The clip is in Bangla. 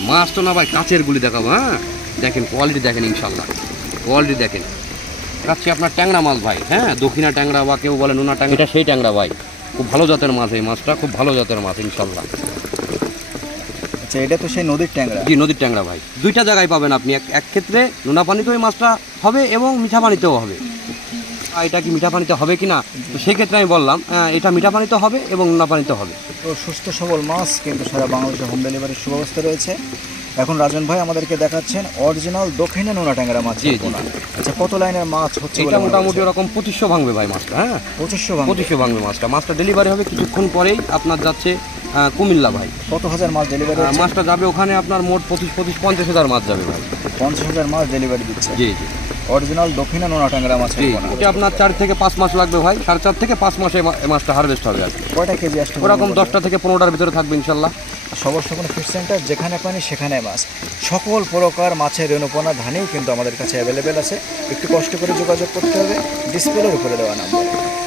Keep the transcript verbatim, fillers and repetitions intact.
মাছ তো না ভাই কাচের গুলি দেখাবো। হ্যাঁ দেখেন কোয়ালিটি দেখেন, ইনশাল্লাহ কোয়ালিটি দেখেন। রাখছি আপনার ট্যাংরা মাছ ভাই। হ্যাঁ দক্ষিণা ট্যাংরা বা কেউ বলে নোনা ট্যাংরা, এটা সেই ট্যাংরা ভাই। খুব ভালো জাতের মাছ, এই মাছটা খুব ভালো জাতের মাছ ইনশাল্লাহ। আচ্ছা, এটা তো সেই নদীর ট্যাংরা। জি নদীর ট্যাংরা ভাই, দুইটা জায়গায় পাবেন আপনি। এক এক ক্ষেত্রে নোনা পানিতেও এই মাছটা হবে এবং মিঠা পানিতেও হবে। আর এটা কি মিঠা পানিতে হবে কি না, তো সেক্ষেত্রে আমি বললাম আহ, এটা মিঠা পানিতে হবে এবং নোনা পানিতে হবে। তো সুস্থ সবল মাছ কিন্তু সারা বাংলাদেশে হোম ডেলিভারির সুব্যবস্থা রয়েছে। এখন রাজন ভাই আমাদেরকে দেখাচ্ছেন অরিজিনাল দক্ষিণা নোনা ট্যাংরা মাছ। জি, জি। আচ্ছা, কত লাইনের মাছ হচ্ছে? এটা মোটামুটি ওরকম পঁচিশশো ভাঙবে ভাই মাছটা। হ্যাঁ পঁচিশশো পঁচিশশো ভাঙবে মাছটা। মাছটা ডেলিভারি হবে কিছুক্ষণ পরেই আপনার যাচ্ছে আহ, কুমিল্লা ভাই। কত হাজার মাছ ডেলিভারি? মাছটা যাবে ওখানে আপনার মোট পঁচিশ পঁচিশ পঞ্চাশ হাজার মাছ যাবে ভাই। পঞ্চাশ হাজার মাছ ডেলিভারি দিচ্ছে। জি জি অরিজিনাল দক্ষিণা নোনা ট্যাংরা মাছ। জি, এটা আপনার চার থেকে পাঁচ মাস লাগবে ভাই। সাড়ে চার থেকে পাঁচ মাসে এই মা- এই মাছটা হারভেস্ট হবে আর কি। কয়টা কেজি আসছে? ওরকম দশটা থেকে পনেরোটার ভিতরে থাকবে ইনশাল্লাহ। সবর সপন ফিশ সেন্টার, যেখানে পানি সেখানে মাছ। সকল প্রকার মাছের রেণুপনা ধানেও কিন্তু আমাদের কাছে অ্যাভেলেবেল আছে। একটু কষ্ট করে যোগাযোগ করতে হবে ডিসপ্লের উপরে দেওয়া নাম্বার।